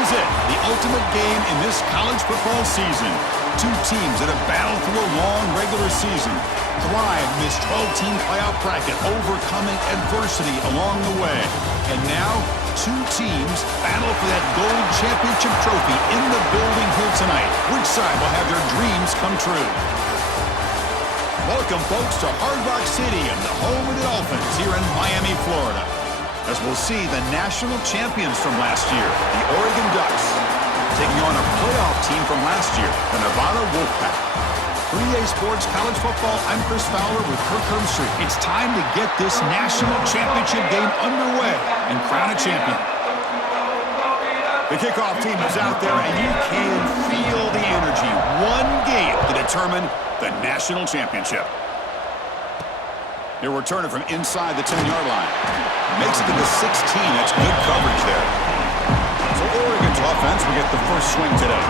is it, the ultimate game in this college football season. Two teams that have battled through a long regular season, thrived in this 12-team playoff bracket, overcoming adversity along the way. And now, two teams battle for that gold championship trophy in the building here tonight. Which side will have their dreams come true? Welcome, folks, to Hard Rock Stadium, the home of the Dolphins here in Miami, Florida. As we'll see the national champions from last year, the Oregon Ducks, taking on a playoff team from last year, the Nevada Wolfpack. 3A Sports College Football, I'm Chris Fowler with Kirk Herbstreit. It's time to get this national championship game underway and crown a champion. The kickoff team is out there, and you can feel the energy. One game to determine the national championship. He'll return it from inside the 10-yard line. Makes it to the 16. That's good coverage there. So Oregon's offense will get the first swing today.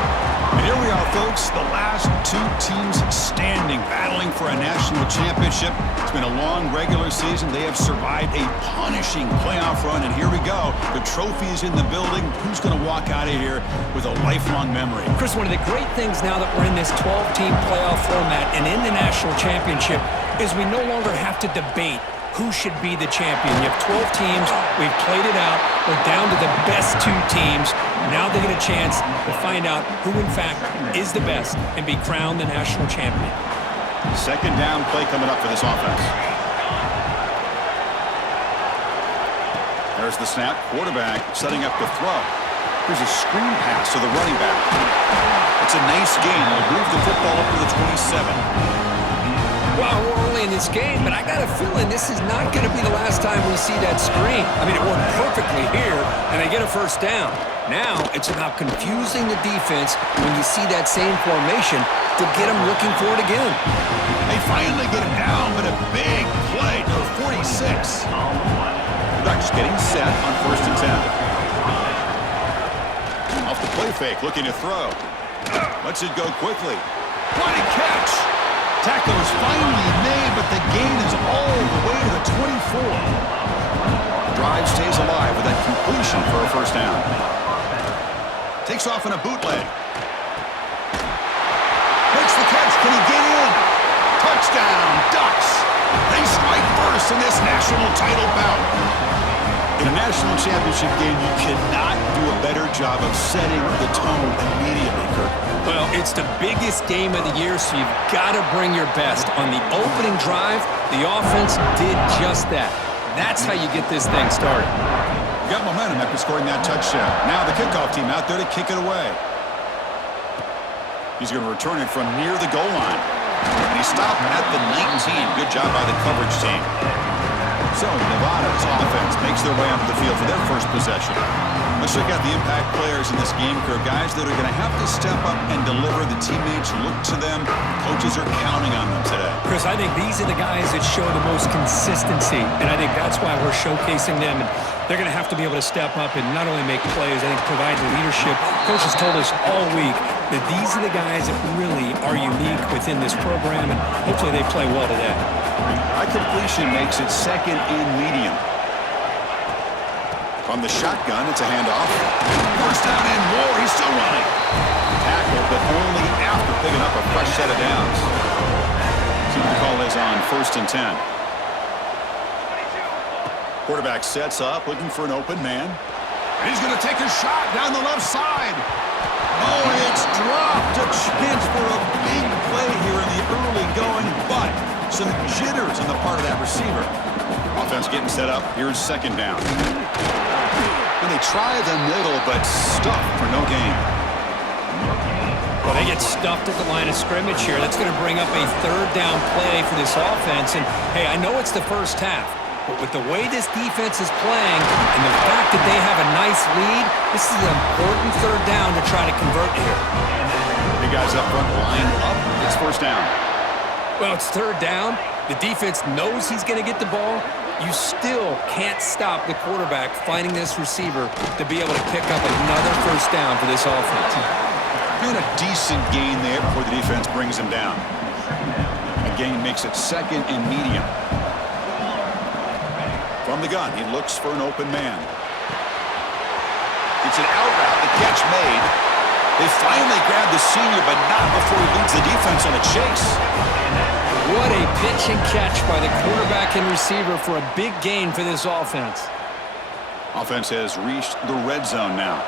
And here we are, folks, the last two teams standing, battling for a national championship. It's been a long regular season. They have survived a punishing playoff run, and here we go. The trophy is in the building. Who's going to walk out of here with a lifelong memory? Chris, one of the great things now that we're in this 12-team playoff format and in the national championship is we no longer have to debate who should be the champion. You have 12 teams. We've played it out. We're down to the best two teams. Now they get a chance to find out who, in fact, is the best and be crowned the national champion. Second down play coming up for this offense. There's the snap. Quarterback setting up the throw. Here's a screen pass to the running back. It's a nice game. They'll move the football up to the 27. Well, we're early in this game, but I got a feeling this is not going to be the last time we see that screen. I mean, it worked perfectly here, and they get a first down. Now, it's about confusing the defense when you see that same formation to get them looking for it again. They finally get it down, but a big play to 46. The Ducks getting set on 1st and 10. Off the play fake, looking to throw. Lets it go quickly. What a catch! Tackle is finally made, but the gain is all the way to the 24. The drive stays alive with that completion for a first down. Takes off in a bootleg. Makes the catch. Can he get in? Touchdown, Ducks. They strike first in this national title bout. In a national championship game, you cannot do a better job of setting the tone immediately, Kirk. Well, it's the biggest game of the year, so you've got to bring your best. On the opening drive, the offense did just that. That's how you get this thing started. Got momentum after scoring that touchdown. Now the kickoff team out there to kick it away. He's going to return it from near the goal line. And he stopped at the 19. Good job by the coverage team. So Nevada's offense makes their way onto the field for their first possession. Let's check out the impact players in this game, Kirk. Guys that are going to have to step up and deliver. The teammates look to them. Coaches are counting on them today. Chris, I think these are the guys that show the most consistency, and I think that's why we're showcasing them. And they're going to have to be able to step up and not only make plays, I think provide the leadership. Coach has told us all week that these are the guys that really are unique within this program, and hopefully they play well today. High completion makes it second and medium. From the shotgun, it's a handoff. First down and more. He's still running. Tackle, but only after picking up a fresh set of downs. See what the call is on 1st and 10. Quarterback sets up, looking for an open man. And he's going to take a shot down the left side. Oh, it's dropped. A chance for a big play here in the early going, but some jitters on the part of that receiver. Offense getting set up. Here's second down. And they try the middle, but stuffed for no gain. Well, they get stuffed at the line of scrimmage here. That's going to bring up a third down play for this offense. And, hey, I know it's the first half, but with the way this defense is playing and the fact that they have a nice lead, this is an important third down to try to convert here. Big guys up front line up. It's first down. Well, it's third down. The defense knows he's going to get the ball. You still can't stop the quarterback finding this receiver to be able to pick up another first down for this offense. Doing a decent gain there before the defense brings him down. Again, makes it second and medium. From the gun, he looks for an open man. It's an out route, the catch made. They finally grab the senior, but not before he leads the defense on a chase. What a pitch and catch by the quarterback and receiver for a big gain for this offense. Offense has reached the red zone now.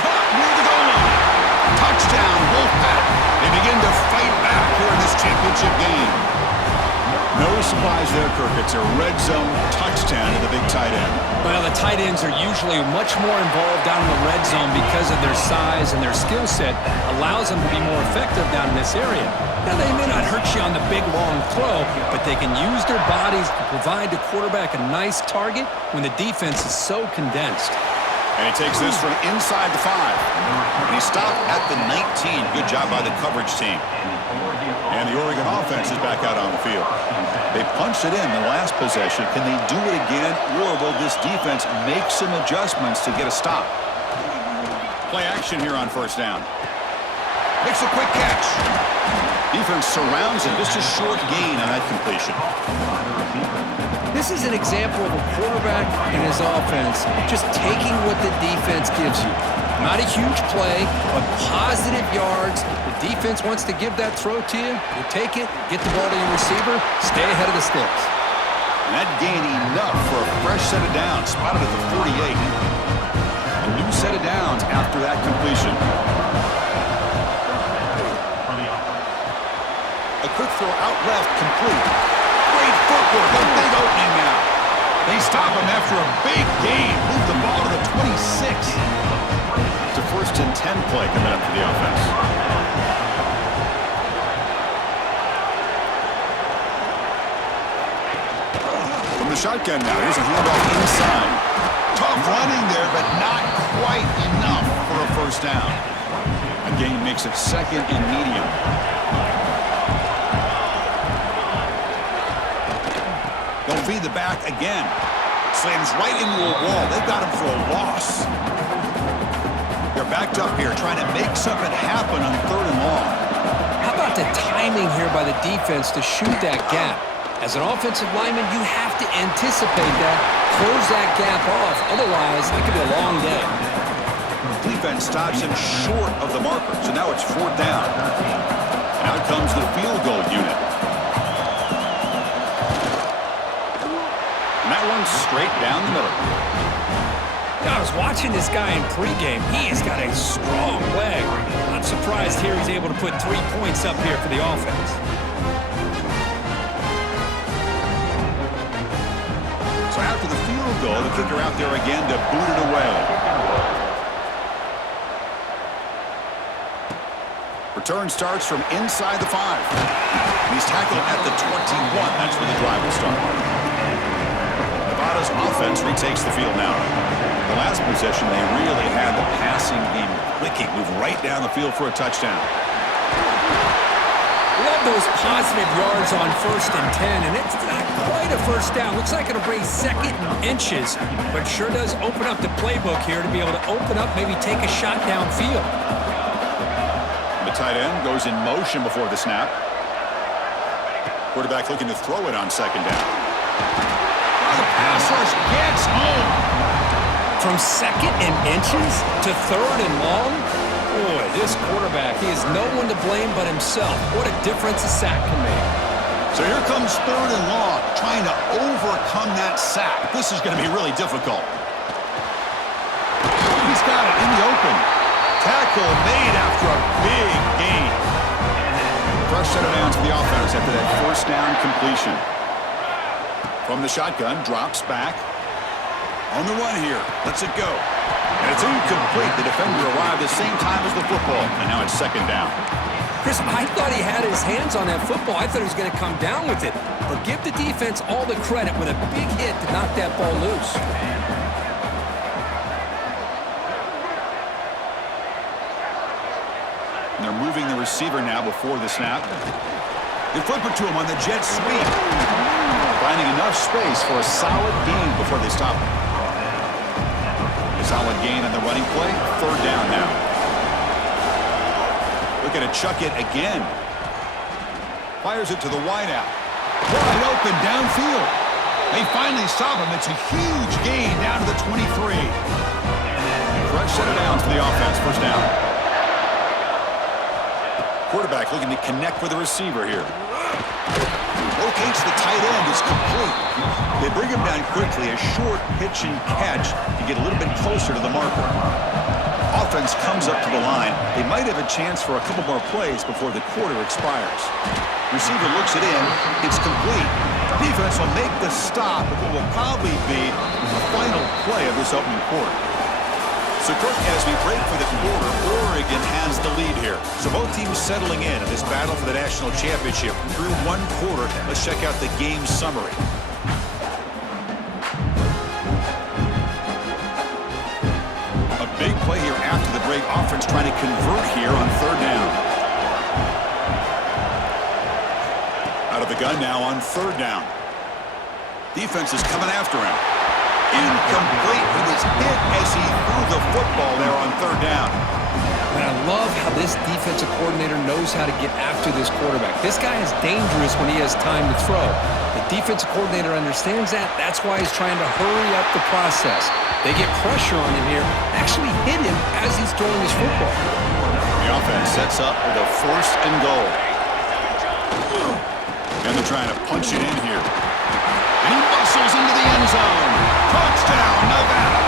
Caught near the goal line. Touchdown, Wolfpack. They begin to fight back here in this championship game. No surprise there, Kirk. It's a red zone touchdown to the big tight end. Well, the tight ends are usually much more involved down in the red zone because of their size and their skill set allows them to be more effective down in this area. Now, they may not hurt you on the big, long throw, but they can use their bodies to provide the quarterback a nice target when the defense is so condensed. And he takes this from inside the 5. And he stopped at the 19. Good job by the coverage team. And the Oregon offense is back out on the field. They punched it in the last possession. Can they do it again, or will this defense make some adjustments to get a stop? Play action here on first down. Makes a quick catch. Defense surrounds him. Just a short gain on that completion. This is an example of a quarterback and his offense just taking what the defense gives you. Not a huge play, but positive yards. The defense wants to give that throw to you. You take it, get the ball to your receiver, stay ahead of the sticks. And that gained enough for a fresh set of downs, spotted at the 48. A new set of downs after that completion. A quick throw out left, complete. Great footwork, a big opening now. They stop him after a big gain. Move the ball to the 26. It's a 1st and 10 play coming up for the offense. From the shotgun now, here's a handoff inside. Tough running there, but not quite enough for a first down. A gain makes it 2nd and medium. They'll feed the back again. Slams right into a wall. They've got him for a loss. They're backed up here, trying to make something happen on 3rd and long. How about the timing here by the defense to shoot that gap? As an offensive lineman, you have to anticipate that, close that gap off. Otherwise, it could be a long day. Defense stops him short of the marker, so now it's 4th down. And out comes the field goal unit. And that one's straight down the middle. Now, I was watching this guy in pregame. He has got a strong leg. Not surprised here he's able to put 3 points up here for the offense. So after the field goal, the kicker out there again to boot it away. Return starts from inside the 5. He's tackled at the 21. That's where the drive will start. Nevada's offense retakes the field now. The last possession, they really had the passing game clicking. Move right down the field for a touchdown. Love those positive yards on 1st and 10, and it's not quite a first down. Looks like it'll bring 2nd and inches, but sure does open up the playbook here to be able to open up, maybe take a shot downfield. The tight end goes in motion before the snap. Quarterback looking to throw it on 2nd down. The pass rush gets home. From 2nd and inches to 3rd and long? Boy, this quarterback, he is no one to blame but himself. What a difference a sack can make. So here comes 3rd and long, trying to overcome that sack. This is going to be really difficult. He's got it in the open. Tackle made after a big gain. Fresh set of downs for the offense after that 1st down completion. From the shotgun, drops back. On the run here, lets it go. And it's incomplete. The defender arrived at the same time as the football. And now it's 2nd down. Chris, I thought he had his hands on that football. I thought he was going to come down with it. But give the defense all the credit with a big hit to knock that ball loose. And they're moving the receiver now before the snap. They flip it to him on the jet sweep. Finding enough space for a solid gain before they stop him. A solid gain on the running play. 3rd down now. Looking to chuck it again. Fires it to the wideout. Wide open downfield. They finally stop him. It's a huge gain down to the 23. Fresh set of downs for the offense. First down. Quarterback looking to connect with the receiver here. Locates the tight end. It's complete. They bring him down quickly. A short pitch and catch to get a little bit closer to the marker. Offense comes up to the line. They might have a chance for a couple more plays before the quarter expires. Receiver looks it in. It's complete. Defense will make the stop at what will probably be the final play of this opening quarter. So, Kirk, as we break for the quarter, Oregon has the lead here. So both teams settling in this battle for the national championship through one quarter. Let's check out the game summary. A big play here after the break. Offense trying to convert here on third down. Out of the gun now on third down. Defense is coming after him. Incomplete. He was hit as he threw the football there on third down. And I love how this defensive coordinator knows how to get after this quarterback. This guy is dangerous when he has time to throw. The defensive coordinator understands that. That's why he's trying to hurry up the process. They get pressure on him here, actually hit him as he's throwing his football. The offense sets up with a 1st and goal. And they're trying to punch it in here. And he bustles into the end zone. Touchdown, Nevada.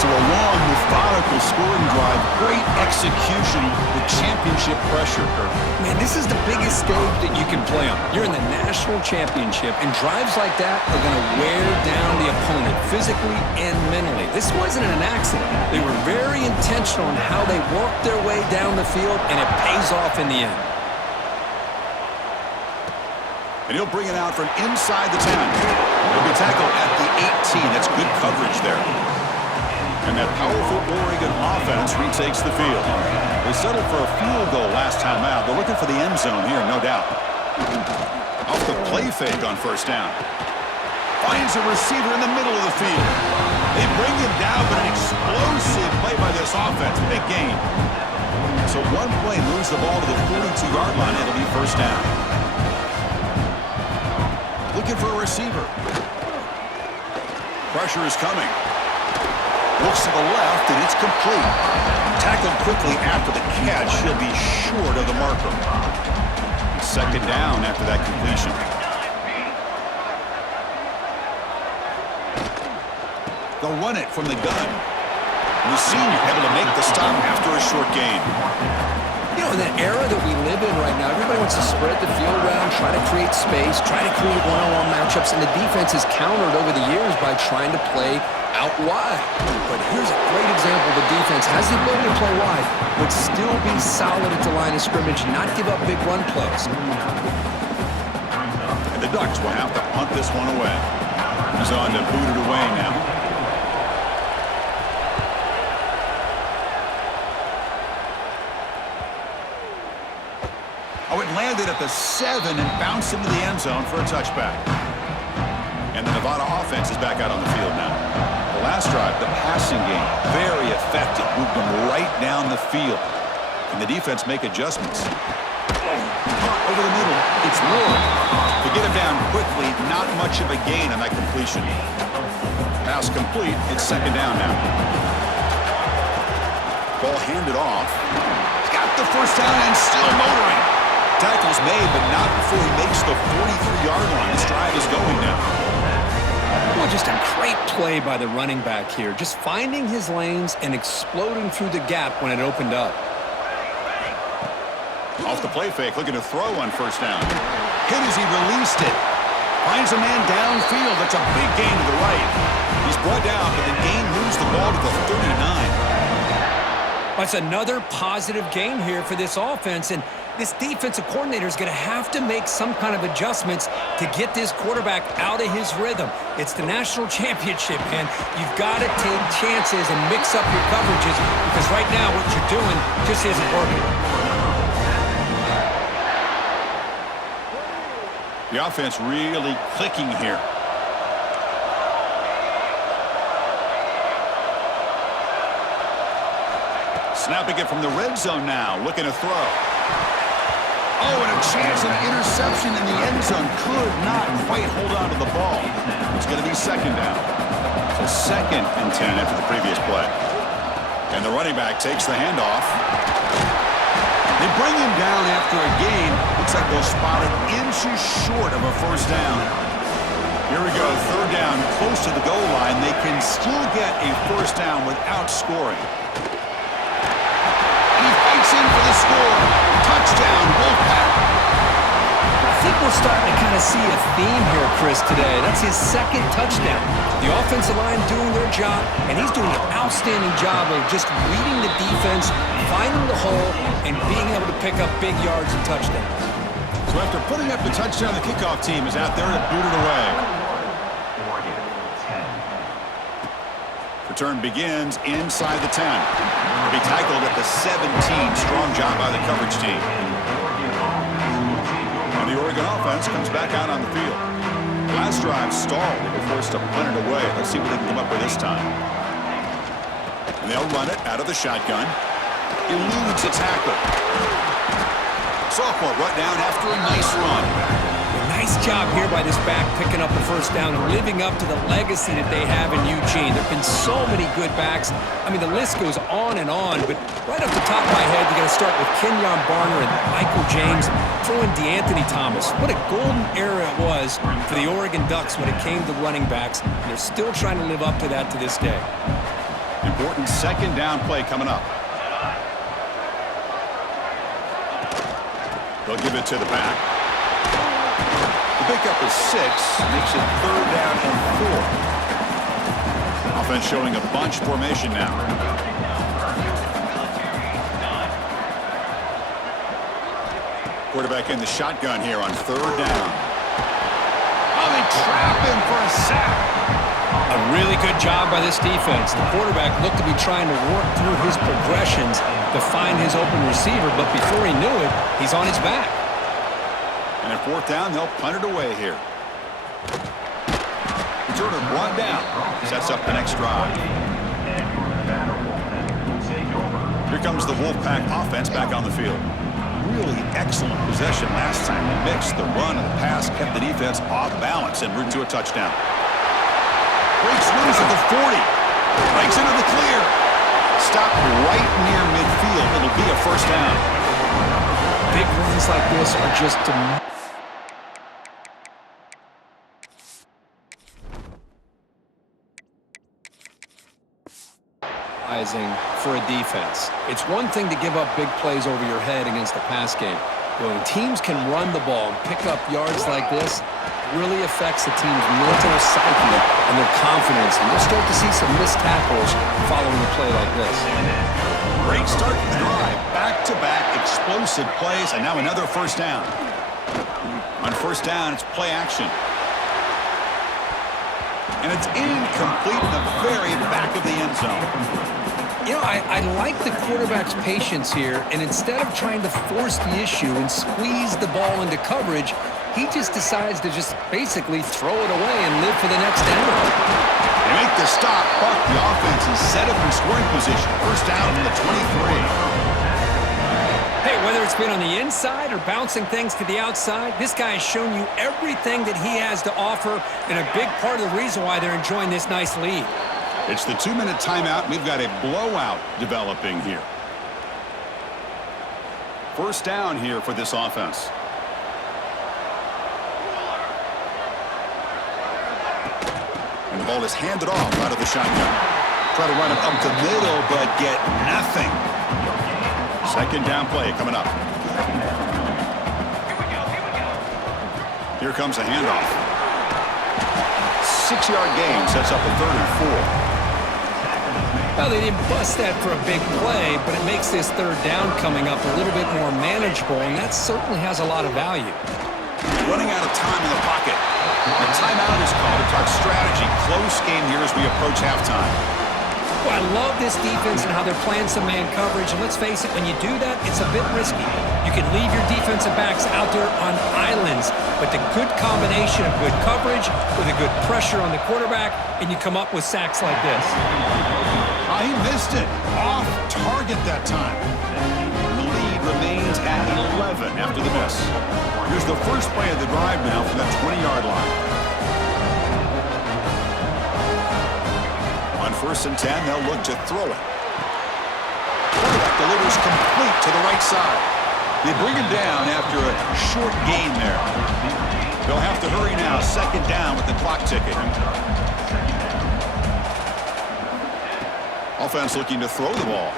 So a long, methodical scoring drive. Great execution with championship pressure, Kirk. Man, this is the biggest stage that you can play on. You're in the national championship, and drives like that are going to wear down the opponent physically and mentally. This wasn't an accident. They were very intentional in how they worked their way down the field, and it pays off in the end. And he'll bring it out from inside the 10. He'll be tackled at the 18. That's good coverage there. And that powerful Oregon offense retakes the field. They settled for a field goal last time out. They're looking for the end zone here, no doubt. Off the play fake on first down. Finds a receiver in the middle of the field. They bring him down, but an explosive play by this offense. Big gain. So one play moves the ball to the 42-yard line. It'll be first down. Looking for a receiver. Pressure is coming. Looks to the left, and it's complete. Tackled quickly after the catch. He'll be short of the marker. Second down after that completion. They'll run it from the gun. And the senior able to make the stop after a short gain. You know, in that era that we live in right now, everybody wants to spread the field around, try to create space, try to create one-on-one matchups, and the defense has countered over the years by trying to play out wide. But here's a great example. The defense has the ability to play wide, but still be solid at the line of scrimmage, not give up big run plays. And the Ducks will have to punt this one away. He's on to boot it away now. Oh, it landed at the 7 and bounced into the end zone for a touchback. And the Nevada offense is back out on the field now. The last drive, the passing game, very effective. Moved them right down the field. Can the defense make adjustments? Over the middle, it's Ward. To get him down quickly, not much of a gain on that completion. Pass complete, it's second down now. Ball handed off. He's got the first down and still motoring. Tackle's made, but not before he makes the 43-yard line. This drive is going now. Well, just a great play by the running back here. Just finding his lanes and exploding through the gap when it opened up. Off the play fake, looking to throw on first down. Hit as he released it. Finds a man downfield. That's a big gain to the right. He's brought down, but the gain moves the ball to the 39. That's another positive game here for this offense, and this defensive coordinator is going to have to make some kind of adjustments to get this quarterback out of his rhythm. It's the national championship, man. You've got to take chances and mix up your coverages because right now what you're doing just isn't working. The offense really clicking here. Snapping it from the red zone now, looking to throw. Oh, and a chance at an interception in the end zone. Could not quite hold on to the ball. It's going to be second down. So second and 10 after the previous play. And the running back takes the handoff. They bring him down after a gain. Looks like they'll spot it inches short of a first down. Here we go, third down, close to the goal line. They can still get a first down without scoring. And he fights in for the score. Touchdown, Wolfpack. I think we're starting to kind of see a theme here, Chris, today. That's his second touchdown. The offensive line doing their job, and he's doing an outstanding job of just reading the defense, finding the hole, and being able to pick up big yards and touchdowns. So after putting up the touchdown, the kickoff team is out there to boot it away. Return begins inside the 10. He'll be tackled at the 17. Strong job by the coverage team. And the Oregon offense comes back out on the field. Last drive stalled. They were forced to punt it away. Let's see what they can come up with this time. And they'll run it out of the shotgun. Eludes a tackle. Sophomore brought down after a nice run. Nice job here by this back picking up the first down and living up to the legacy that they have in Eugene. There have been so many good backs. I mean, the list goes on, but right off the top of my head, you got to start with Kenyon Barner and Michael James. Throw in DeAnthony Thomas. What a golden era it was for the Oregon Ducks when it came to running backs. And they're still trying to live up to that to this day. Important second down play coming up. They'll give it to the back. The pickup is 6, makes it third down and 4. Offense showing a bunch formation now. Quarterback in the shotgun here on third down. Oh, they trap him for a sack. A really good job by this defense. The quarterback looked to be trying to work through his progressions to find his open receiver, but before he knew it, he's on his back. And at fourth down, they'll punt it away here. Returner brought down. Sets up the next drive. Here comes the Wolfpack offense back on the field. Really excellent possession last time. They mixed the run and the pass, kept the defense off balance en route to a touchdown. Breaks loose at the 40. Breaks into the clear. Stopped right near midfield. It'll be a first down. Big runs like this are just for a defense. It's one thing to give up big plays over your head against the pass game. When teams can run the ball and pick up yards like this, it really affects the team's mental psyche and their confidence. And we'll start to see some missed tackles following a play like this. Great start to the drive. Back-to-back explosive plays, and now another first down. On first down, it's play action. And it's incomplete in the very back of the end zone. You know, I like the quarterback's patience here, and instead of trying to force the issue and squeeze the ball into coverage, he just decides to just basically throw it away and live for the next down. They make the stop, but the offense is set up in scoring position. First down from the 23. Hey, whether it's been on the inside or bouncing things to the outside, this guy has shown you everything that he has to offer, and a big part of the reason why they're enjoying this nice lead. It's the 2-minute timeout. We've got a blowout developing here. First down here for this offense. And the ball is handed off out of the shotgun. Try to run it up the middle, but get nothing. Second down play coming up. Here comes a handoff. 6-yard gain sets up a 3rd and 4. Well, they didn't bust that for a big play, but it makes this third down coming up a little bit more manageable, and that certainly has a lot of value. Running out of time in the pocket. A timeout is called to talk strategy. Close game here as we approach halftime. Well, I love this defense and how they're playing some man coverage. And let's face it, when you do that, it's a bit risky. You can leave your defensive backs out there on islands, but the good combination of good coverage with a good pressure on the quarterback, and you come up with sacks like this. He missed it. Off target that time. The lead remains at 11 after the miss. Here's the first play of the drive now from that 20-yard line. On 1st and 10, they'll look to throw it. Quarterback delivers complete to the right side. They bring him down after a short gain there. They'll have to hurry now. 2nd down with the clock ticking. Offense looking to throw the ball.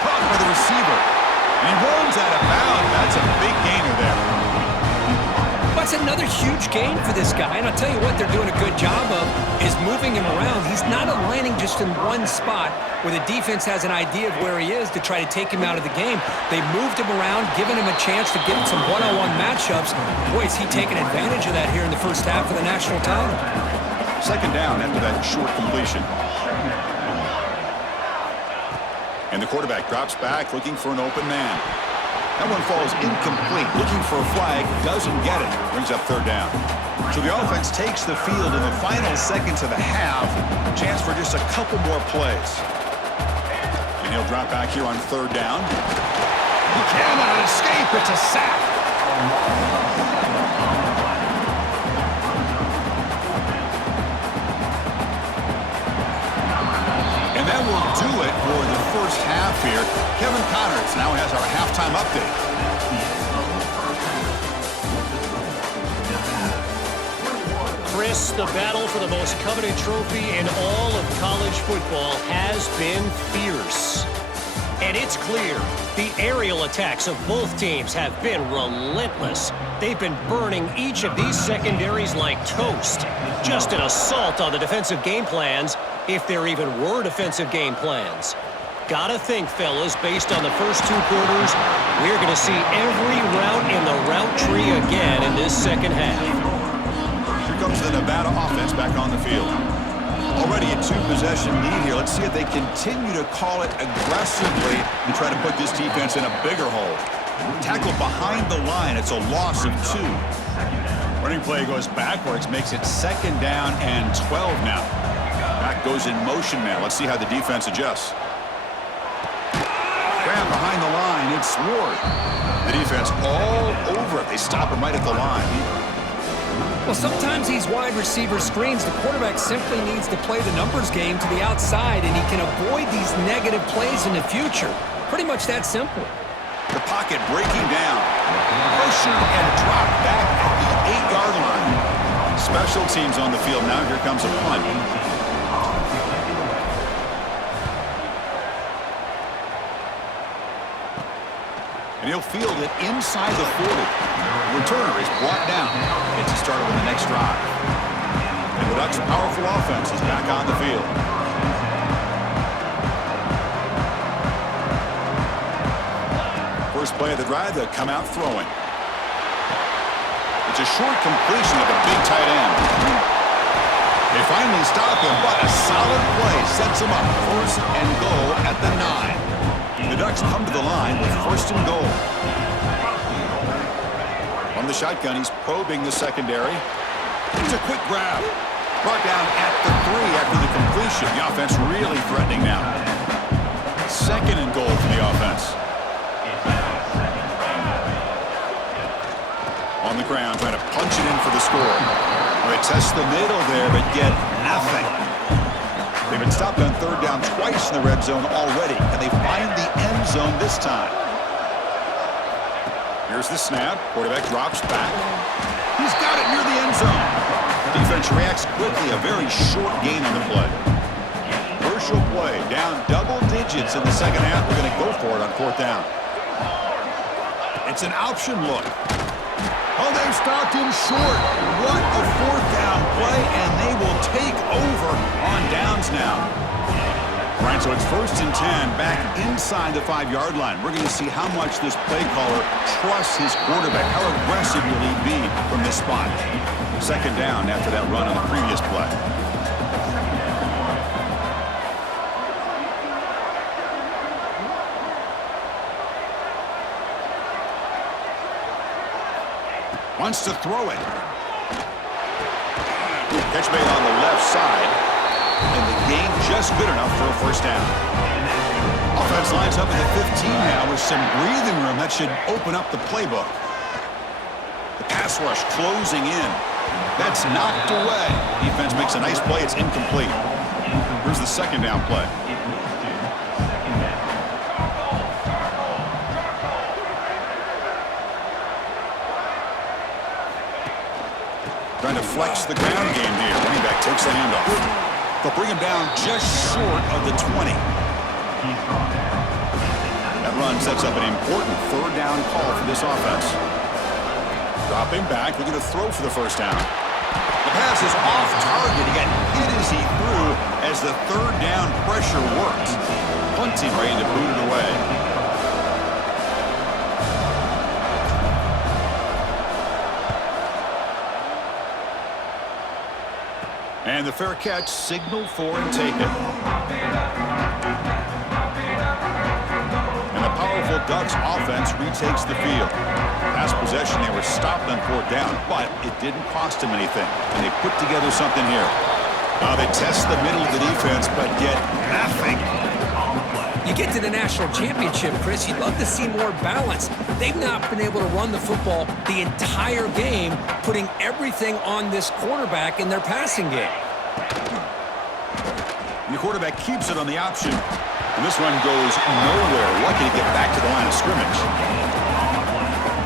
Caught by the receiver. And he rolls out of bounds. That's a big gainer there. That's another huge gain for this guy. And I'll tell you what they're doing a good job of is moving him around. He's not landing just in one spot where the defense has an idea of where he is to try to take him out of the game. They moved him around, giving him a chance to get some one-on-one matchups. Boy, is he taking advantage of that here in the first half of the national title. 2nd down after that short completion. And the quarterback drops back looking for an open man. That one falls incomplete. Looking for a flag, doesn't get it. Brings up 3rd down. So the offense takes the field in the final seconds of the half. Chance for just a couple more plays. And he'll drop back here on 3rd down. He cannot escape. It's a sack. And that will do it for the first half here. Kevin Connors now has our halftime update. Chris, the battle for the most coveted trophy in all of college football has been fierce. And it's clear, the aerial attacks of both teams have been relentless. They've been burning each of these secondaries like toast. Just an assault on the defensive game plans, if there even were defensive game plans. Gotta think, fellas, based on the first 2 quarters, we're going to see every route in the route tree again in this second half. Here comes the Nevada offense back on the field. Already a 2-possession lead here. Let's see if they continue to call it aggressively and try to put this defense in a bigger hole. Tackled behind the line. It's a loss of 2. Running play goes backwards, makes it 2nd down and 12 now. Back goes in motion now. Let's see how the defense adjusts. Graham behind the line. It's Ward. The defense all over it. They stop him right at the line. Well, sometimes these wide receiver screens, the quarterback simply needs to play the numbers game to the outside, and he can avoid these negative plays in the future. Pretty much that simple. The pocket breaking down. Pressure and drop back at the 8-yard line. Special teams on the field now. Here comes a punt. And he'll field it inside the 40. The returner is brought down. Gets it started with the next drive. And the Ducks' powerful offense is back on the field. First play of the drive, they'll come out throwing. It's a short completion of a big tight end. They finally stop him, but a solid play sets him up. 1st and goal at the 9. The Ducks come to the line with 1st and goal. From the shotgun, he's probing the secondary. It's a quick grab. Brought down at the 3 after the completion. The offense really threatening now. 2nd and goal for the offense. On the ground, trying to punch it in for the score. They test the middle there, but get nothing. They've been stopped on 3rd down twice in the red zone already. Can they find the end zone this time? Here's the snap. Quarterback drops back. He's got it near the end zone. Defense reacts quickly. A very short gain on the play. Crucial play. Down double digits in the second half. They're going to go for it on 4th down. It's an option look. Oh, they've stopped him short. What a 4th down play, and they will take over on downs now. All right, so it's 1st and 10 back inside the 5-yard line. We're going to see how much this play caller trusts his quarterback. How aggressive will he be from this spot? 2nd down after that run on the previous play. Wants to throw it. Catch made on the left side. And the gain just good enough for a 1st down. Offense lines up at the 15 now with some breathing room. That should open up the playbook. The pass rush closing in. That's knocked away. Defense makes a nice play. It's incomplete. Here's the second down play. Trying to flex the ground game here. Running back takes the handoff. They'll bring him down just short of the 20. That run sets up an important third down call for this offense. Dropping back, looking to throw for the first down. The pass is off target. He got hit as he threw as the third down pressure worked. Punting ready to boot it away. And the fair catch signaled for and taken. And the powerful Ducks offense retakes the field. Last possession, they were stopped on fourth down, but it didn't cost them anything. And they put together something here. They test the middle of the defense, but get nothing. You get to the national championship, Chris, you'd love to see more balance. They've not been able to run the football the entire game, putting everything on this quarterback in their passing game. And the quarterback keeps it on the option. And this one goes nowhere. Lucky to get back to the line of scrimmage.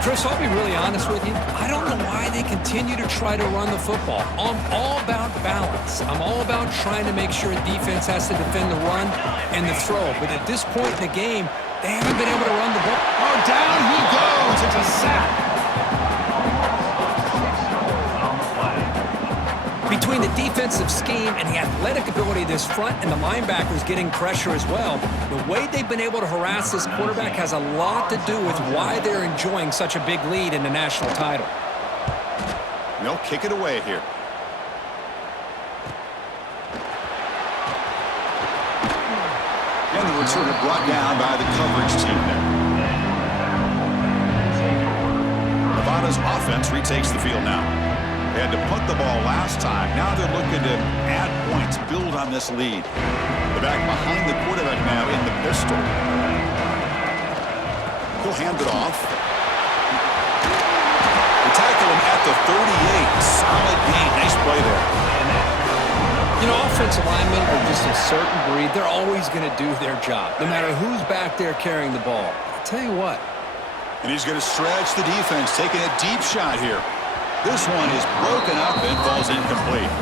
Chris, I'll be really honest with you. I don't know why they continue to try to run the football. I'm all about balance. I'm all about trying to make sure defense has to defend the run and the throw. But at this point in the game, they haven't been able to run the ball. Oh, down he goes. It's a sack. Between the defensive scheme and the athletic ability of this front and the linebackers getting pressure as well, the way they've been able to harass this quarterback has a lot to do with why they're enjoying such a big lead in the national title. They'll kick it away here. And the returner brought down by the coverage team there. Nevada's offense retakes the field now. They had to punt the ball last time. Now they're looking to add points, build on this lead. The back behind the quarterback now in the pistol. He'll hand it off. They tackle him at the 38. Solid gain. Nice play there. You know, offensive linemen are just a certain breed. They're always going to do their job, no matter who's back there carrying the ball. I'll tell you what. And he's going to stretch the defense, taking a deep shot here. This one is broken up and falls incomplete.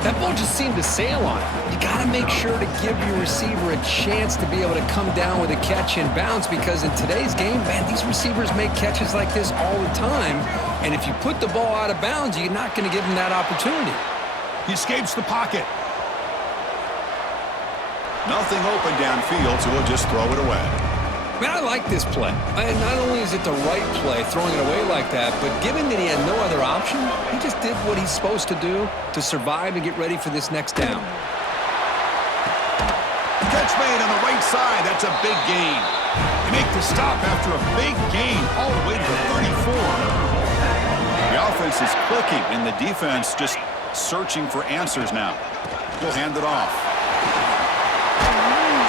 That ball just seemed to sail on it. You got to make sure to give your receiver a chance to be able to come down with a catch and bounce, because in today's game, man, these receivers make catches like this all the time. And if you put the ball out of bounds, you're not going to give them that opportunity. He escapes the pocket. Nothing open downfield, so he'll just throw it away. Man, I like this play. And not only is it the right play, throwing it away like that, but given that he had no other option, he just did what he's supposed to do to survive and get ready for this next down. Catch made on the right side. That's a big gain. They make the stop after a big gain all the way to the 34. The offense is clicking, and the defense just searching for answers now. We'll hand it off.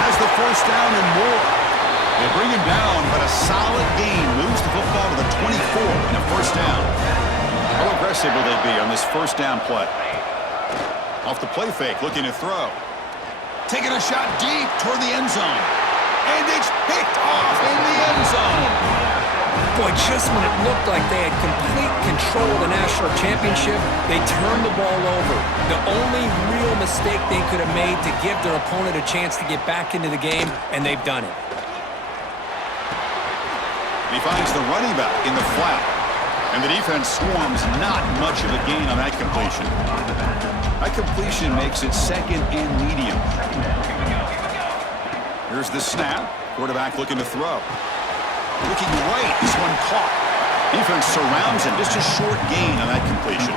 Has the first down and more. They bring him down, but a solid gain moves the football to the 24 and a first down. How aggressive will they be on this first down play? Off the play fake, looking to throw. Taking a shot deep toward the end zone. And it's picked off in the end zone. Boy, just when it looked like they had complete control of the national championship, they turned the ball over. The only real mistake they could have made to give their opponent a chance to get back into the game, and they've done it. He finds the running back in the flat. And the defense swarms not much of a gain on that completion. That completion makes it second and medium. Here's the snap. Quarterback looking to throw. Looking right. This one caught. Defense surrounds him. Just a short gain on that completion.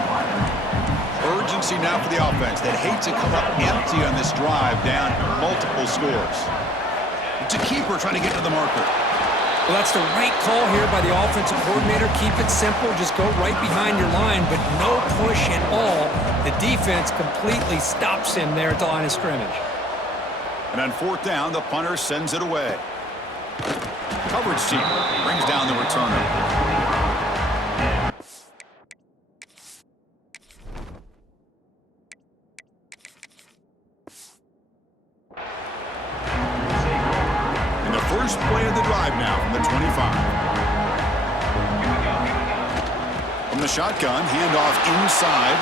Urgency now for the offense that hates to come up empty on this drive, down multiple scores. It's a keeper trying to get to the marker. Well, that's the right call here by the offensive coordinator. Keep it simple. Just go right behind your line, but no push at all. The defense completely stops him there at the line of scrimmage. And on fourth down, the punter sends it away. Coverage team brings down the returner. First play of the drive now from the 25. From the shotgun, handoff inside.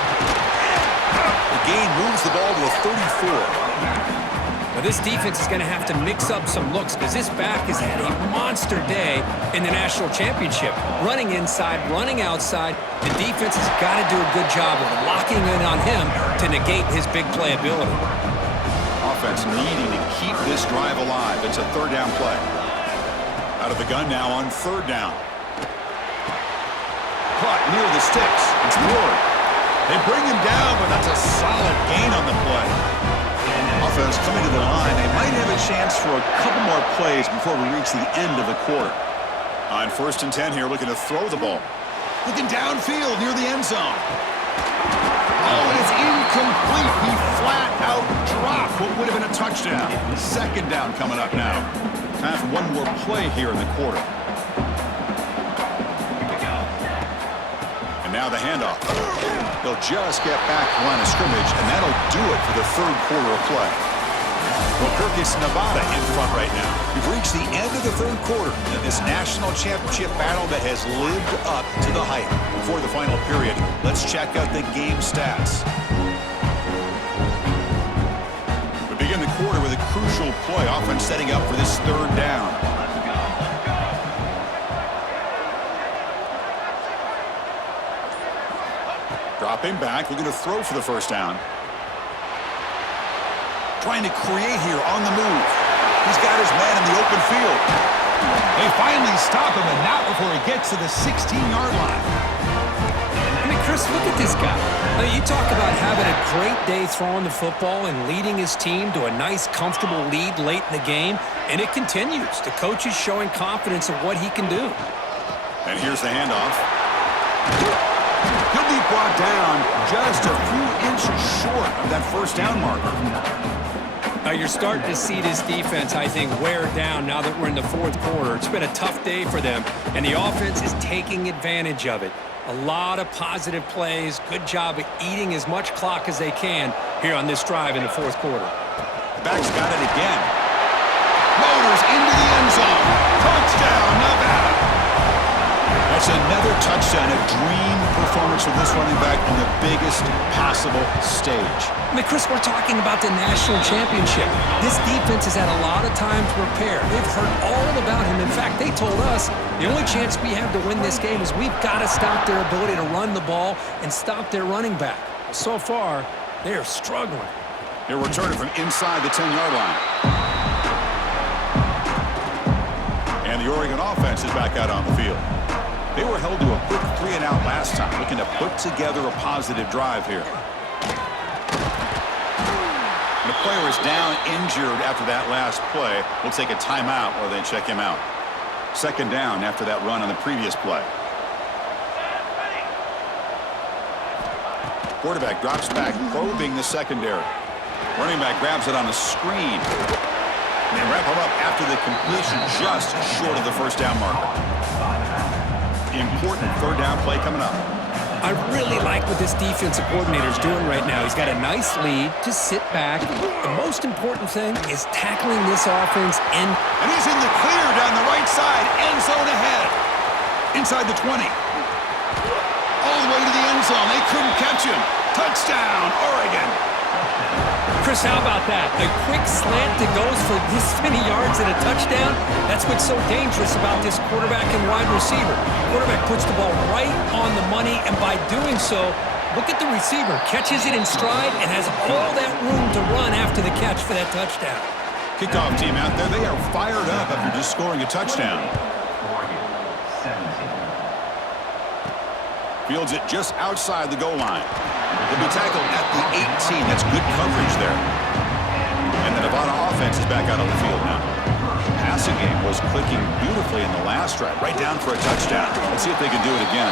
The gain moves the ball to a 34. Now this defense is going to have to mix up some looks because this back has had a monster day in the national championship. Running inside, running outside. The defense has got to do a good job of locking in on him to negate his big play ability. Offense needing to keep this drive alive. It's a third down play. Out of the gun now on third down. Caught near the sticks. It's Ward. They bring him down, but that's a solid gain on the play. Offense coming to the line. They might have a chance for a couple more plays before we reach the end of the quarter. On 1st and 10 here, looking to throw the ball. Looking downfield near the end zone. Oh, and it's incomplete. He flat out dropped what would have been a touchdown. Second down coming up now. Time for one more play here in the quarter. And now the handoff. They'll just get back to the line of scrimmage, and that'll do it for the third quarter of play. Well, Kirk, it's Nevada in front right now. We've reached the end of the third quarter in this national championship battle that has lived up to the hype. Before the final period, let's check out the game stats. We begin the quarter with a crucial play. Offense setting up for this third down. Dropping back, looking to throw for the first down. Trying to create here on the move. He's got his man in the open field. They finally stop him, and not before he gets to the 16-yard line. I mean, Chris, look at this guy. I mean, you talk about having a great day throwing the football and leading his team to a nice, comfortable lead late in the game, and it continues. The coach is showing confidence of what he can do. And here's the handoff. He'll be brought down just a few inches short of that first down marker. Now you're starting to see this defense, I think, wear down now that we're in the fourth quarter. It's been a tough day for them, and the offense is taking advantage of it. A lot of positive plays. Good job of eating as much clock as they can here on this drive in the fourth quarter. The back's got it again. Motors into the end zone. Touchdown, Nevada. That's another touchdown, a dream performance from this running back on the biggest possible stage. I mean, Chris, we're talking about the national championship. This defense has had a lot of time to prepare. They've heard all about him. In fact, they told us the only chance we have to win this game is we've got to stop their ability to run the ball and stop their running back. So far, they're struggling. They're returning from inside the 10-yard line. And the Oregon offense is back out on the field. They were held to a quick 3-and-out last time, looking to put together a positive drive here. And the player is down injured after that last play. We'll take a timeout while they check him out. Second down after that run on the previous play. Quarterback drops back, probing the secondary. Running back grabs it on the screen. And they wrap him up after the completion just short of the first down marker. Important third down play coming up. I really like what this defensive coordinator is doing right now. He's got a nice lead. Just sit back. The most important thing is tackling this offense in. And he's in the clear down the right side. End zone ahead. Inside the 20. All the way to the end zone. They couldn't catch him. Touchdown, Oregon. Chris, how about that? A quick slant that goes for this many yards and a touchdown. That's what's so dangerous about this quarterback and wide receiver. Quarterback puts the ball right on the money, and by doing so, look at the receiver. Catches it in stride and has all that room to run after the catch for that touchdown. Kickoff team out there. They are fired up after just scoring a touchdown. Fields it just outside the goal line. He'll be tackled at the 18. That's good coverage there. And the Nevada offense is back out on the field now. Passing game was clicking beautifully in the last drive, right down for a touchdown. Let's see if they can do it again.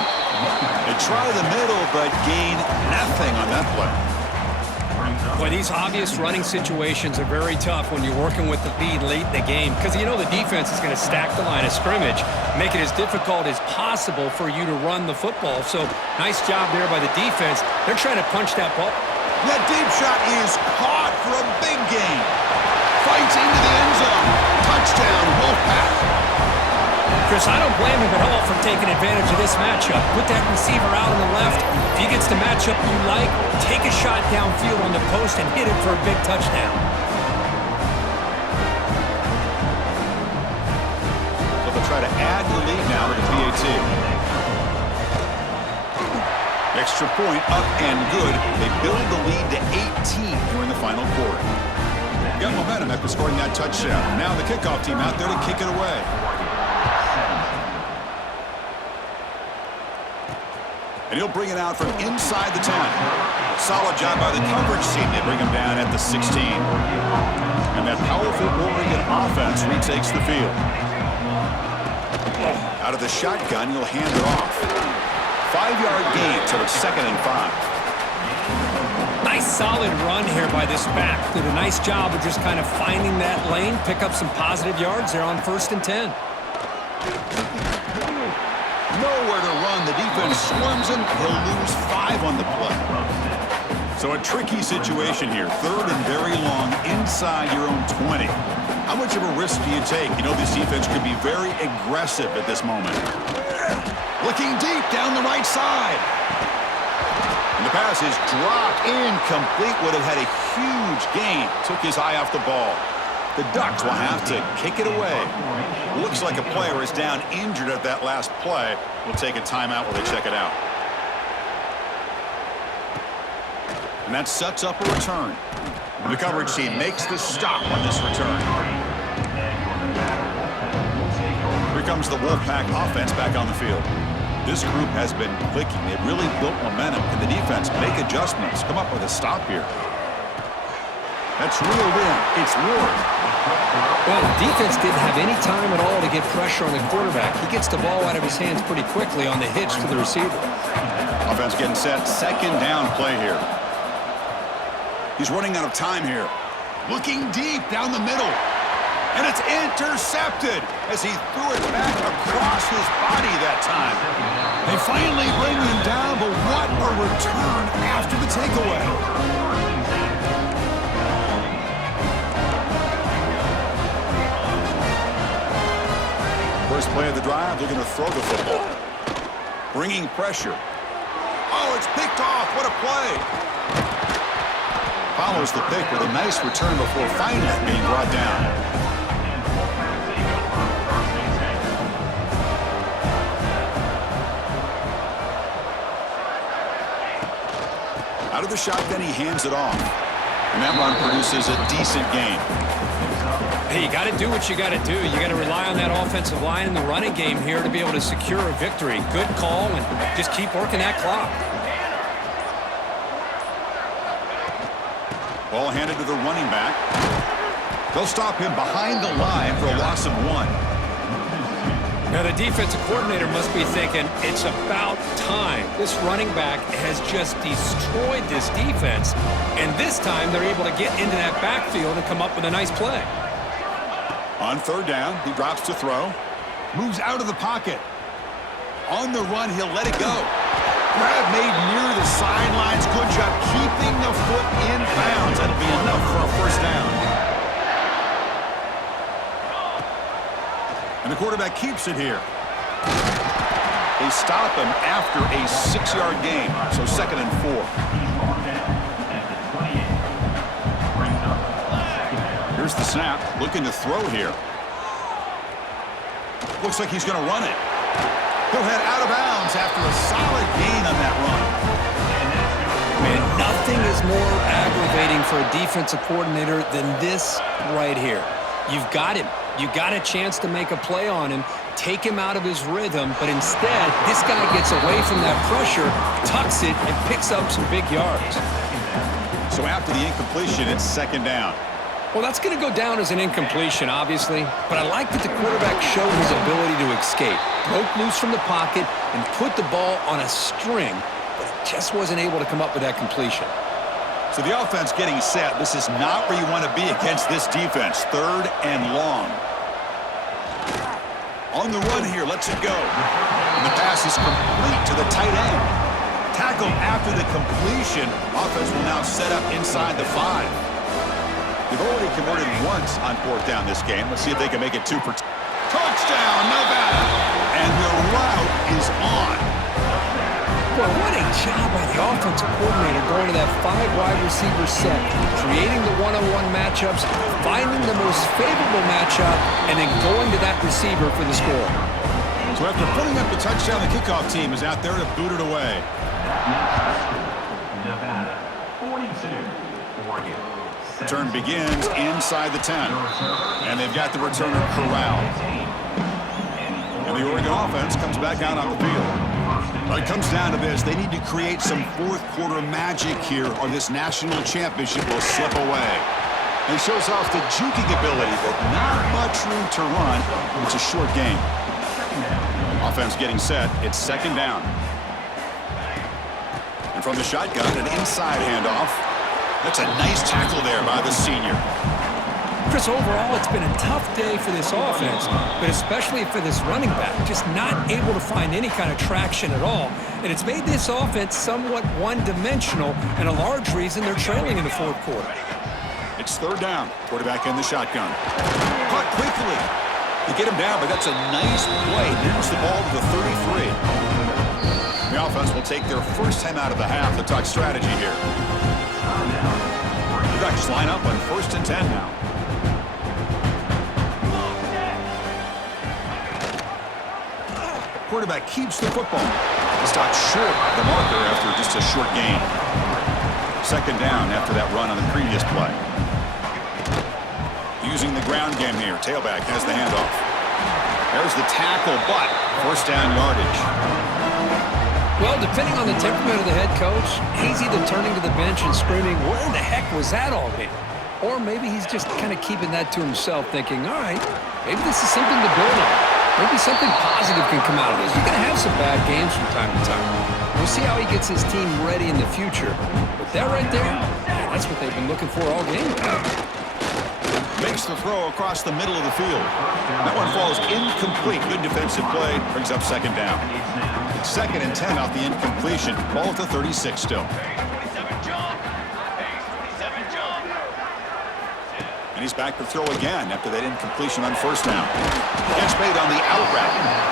They try the middle, but gain nothing on that play. Boy, these obvious running situations are very tough when you're working with the lead late in the game because you know the defense is going to stack the line of scrimmage, make it as difficult as possible for you to run the football. So nice job there by the defense. They're trying to punch that ball. That deep shot is caught for a big gain. Fights into the end zone. Touchdown, Wolfpack. Chris, I don't blame him at all for taking advantage of this matchup. Put that receiver out on the left. If he gets the matchup you like, take a shot downfield on the post and hit it for a big touchdown. So they'll try to add to the lead now with the PAT. Extra point up and good. They build the lead to 18 here in the final quarter. Got momentum after scoring that touchdown. Now the kickoff team out there to kick it away. And he'll bring it out from inside the 10. Solid job by the coverage team. They bring him down at the 16. And that powerful Oregon offense retakes the field. Out of the shotgun, he'll hand it off. 5-yard gain till it's 2nd and 5. Nice solid run here by this back. Did a nice job of just kind of finding that lane, pick up some positive yards there on 1st and 10. Nowhere to run. The defense swarms him. He'll lose 5 on the play. So a tricky situation here. 3rd and very long inside your own 20. How much of a risk do you take? You know this defense could be very aggressive at this moment. Looking deep down the right side. And the pass is dropped incomplete. Would have had a huge gain. Took his eye off the ball. The Ducks will have to kick it away. Looks like a player is down injured at that last play. We'll take a timeout while they check it out. And that sets up a return. The coverage team makes the stop on this return. Here comes the Wolfpack offense back on the field. This group has been clicking. They've really built momentum. Can the defense make adjustments? Come up with a stop here. That's reeled in. It's Ward. Well, the defense didn't have any time at all to get pressure on the quarterback. He gets the ball out of his hands pretty quickly on the hitch to the receiver. Offense getting set. 2nd down play here. He's running out of time here. Looking deep down the middle. And it's intercepted as he threw it back across his body that time. They finally bring him down, but what a return after the takeaway. First play of the drive, they're going to throw the football. Bringing pressure. Oh, it's picked off. What a play. Follows the pick with a nice return before finally being brought down. Out of the shotgun, he hands it off. And that run produces a decent gain. Hey, you got to do what you got to do. You got to rely on that offensive line in the running game here to be able to secure a victory. Good call, and just keep working that clock. Ball handed to the running back. They'll stop him behind the line for a loss of 1. Now, the defensive coordinator must be thinking, it's about time. This running back has just destroyed this defense, and this time they're able to get into that backfield and come up with a nice play. On 3rd down, he drops to throw. Moves out of the pocket. On the run, he'll let it go. Grab made near the sidelines. Good job keeping the foot in bounds. That'll be enough for a 1st down. And the quarterback keeps it here. They stop him after a 6-yard gain, so 2nd and 4. Here's the snap, looking to throw here. Looks like he's going to run it. He'll head out of bounds after a solid gain on that run. Man, nothing is more aggravating for a defensive coordinator than this right here. You've got him. You got a chance to make a play on him, take him out of his rhythm, but instead, this guy gets away from that pressure, tucks it, and picks up some big yards. So after the incompletion, it's 2nd down. Well, that's going to go down as an incompletion, obviously, but I like that the quarterback showed his ability to escape, broke loose from the pocket, and put the ball on a string, but he just wasn't able to come up with that completion. So the offense getting set. This is not where you want to be against this defense. 3rd and long. On the run here, lets it go. And the pass is complete to the tight end. Tackled after the completion. Offense will now set up inside the 5. They've already converted once on 4th down this game. Let's see if they can make it 2 for touchdown, Nevada. And the route is on. Boy, what a job by the offensive coordinator going to that 5 wide receiver set, creating the one-on-one matchups, finding the most favorable matchup, and then going to that receiver for the score. So after putting up the touchdown, the kickoff team is out there to boot it away. Nevada, 42, Oregon. Return begins inside the 10. And they've got the returner corralled. And the Oregon offense comes back out on the field. Well, it comes down to this. They need to create some 4th quarter magic here or this national championship will slip away. And shows off the juking ability, but not much room to run. It's a short game. Offense getting set. It's 2nd down. And from the shotgun, an inside handoff. That's a nice tackle there by the senior. Chris, overall, it's been a tough day for this offense, but especially for this running back, just not able to find any kind of traction at all. And it's made this offense somewhat one-dimensional, and a large reason they're trailing in the 4th quarter. It's 3rd down. Quarterback in the shotgun. Caught quickly. They get him down, but that's a nice play. Moves the ball to the 33. The offense will take their first time out of the half. The talk strategy here. The Ducks line up on 1st and 10 now. Quarterback keeps the football. Stopped short of the marker after just a short gain. 2nd down after that run on the previous play. Using the ground game here. Tailback has the handoff. There's the tackle, but 1st down yardage. Well, depending on the temperament of the head coach, he's either turning to the bench and screaming, where the heck was that all been? Or maybe he's just kind of keeping that to himself, thinking, all right, maybe this is something to build on. Maybe something positive can come out of this. You're going to have some bad games from time to time. We'll see how he gets his team ready in the future. But that right there, that's what they've been looking for all game. Makes the throw across the middle of the field. That one falls incomplete. Good defensive play. Brings up 2nd down. 2nd and 10 off the incompletion. Ball at the 36 still. And he's back to throw again after that incompletion on 1st down. Gets made on the out route.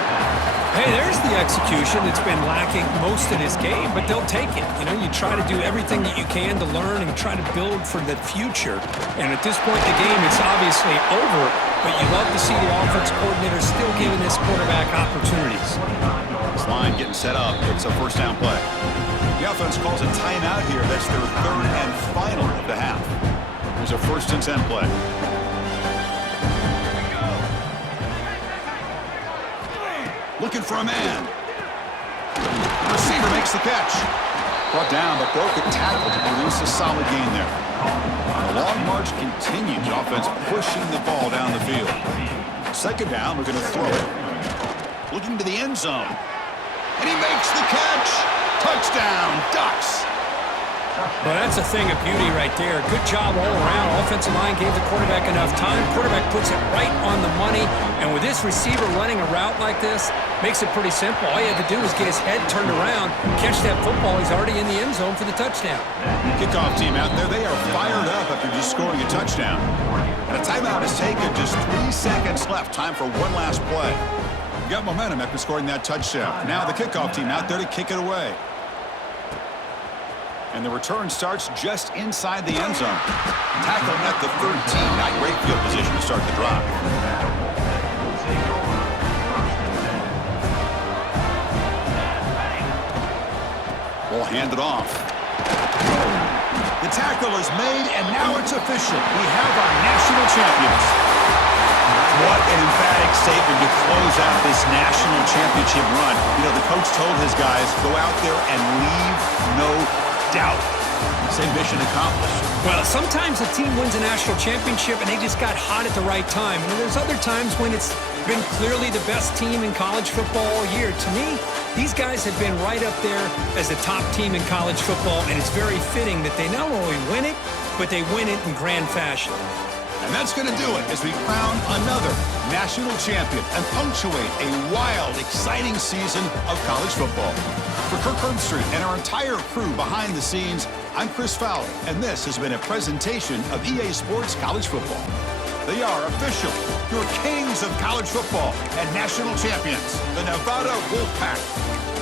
Hey, there's the execution that's been lacking most of this game, but they'll take it. You know, you try to do everything that you can to learn and try to build for the future. And at this point in the game, it's obviously over, but you love to see the offense coordinator still giving this quarterback opportunities. This line getting set up. It's a 1st down play. The offense calls a timeout here. That's their 3rd and final of the half. There's a 1st and 10 play. Looking for a man. The receiver makes the catch. Brought down, but broke a tackle to produce a solid gain there. And the long march continues. Offense pushing the ball down the field. 2nd down, we're going to throw it. Looking to the end zone. And he makes the catch. Touchdown, Ducks. Well, that's a thing of beauty right there. Good job all around. Offensive line gave the quarterback enough time. Quarterback puts it right on the money. And with this receiver running a route like this, makes it pretty simple. All you have to do is get his head turned around, catch that football. He's already in the end zone for the touchdown. Kickoff team out there, they are fired up after just scoring a touchdown. And a timeout is taken. Just 3 seconds left. Time for one last play. Got momentum after scoring that touchdown. Now the kickoff team out there to kick it away. And the return starts just inside the end zone. Tackle at the 13. Not great field position to start the drive. We'll hand it off. The tackle is made, and now it's official. We have our national champions. What an emphatic statement to close out this national championship run. You know, the coach told his guys, go out there and leave no doubt. Same mission accomplished. Well, sometimes a team wins a national championship and they just got hot at the right time. And there's other times when it's been clearly the best team in college football all year. To me, these guys have been right up there as the top team in college football, and it's very fitting that they not only win it, but they win it in grand fashion. And that's going to do it as we crown another national champion and punctuate a wild, exciting season of college football. For Kirk Herbstreit and our entire crew behind the scenes, I'm Chris Fowler, and this has been a presentation of EA Sports College Football. They are officially your kings of college football and national champions, the Nevada Wolfpack.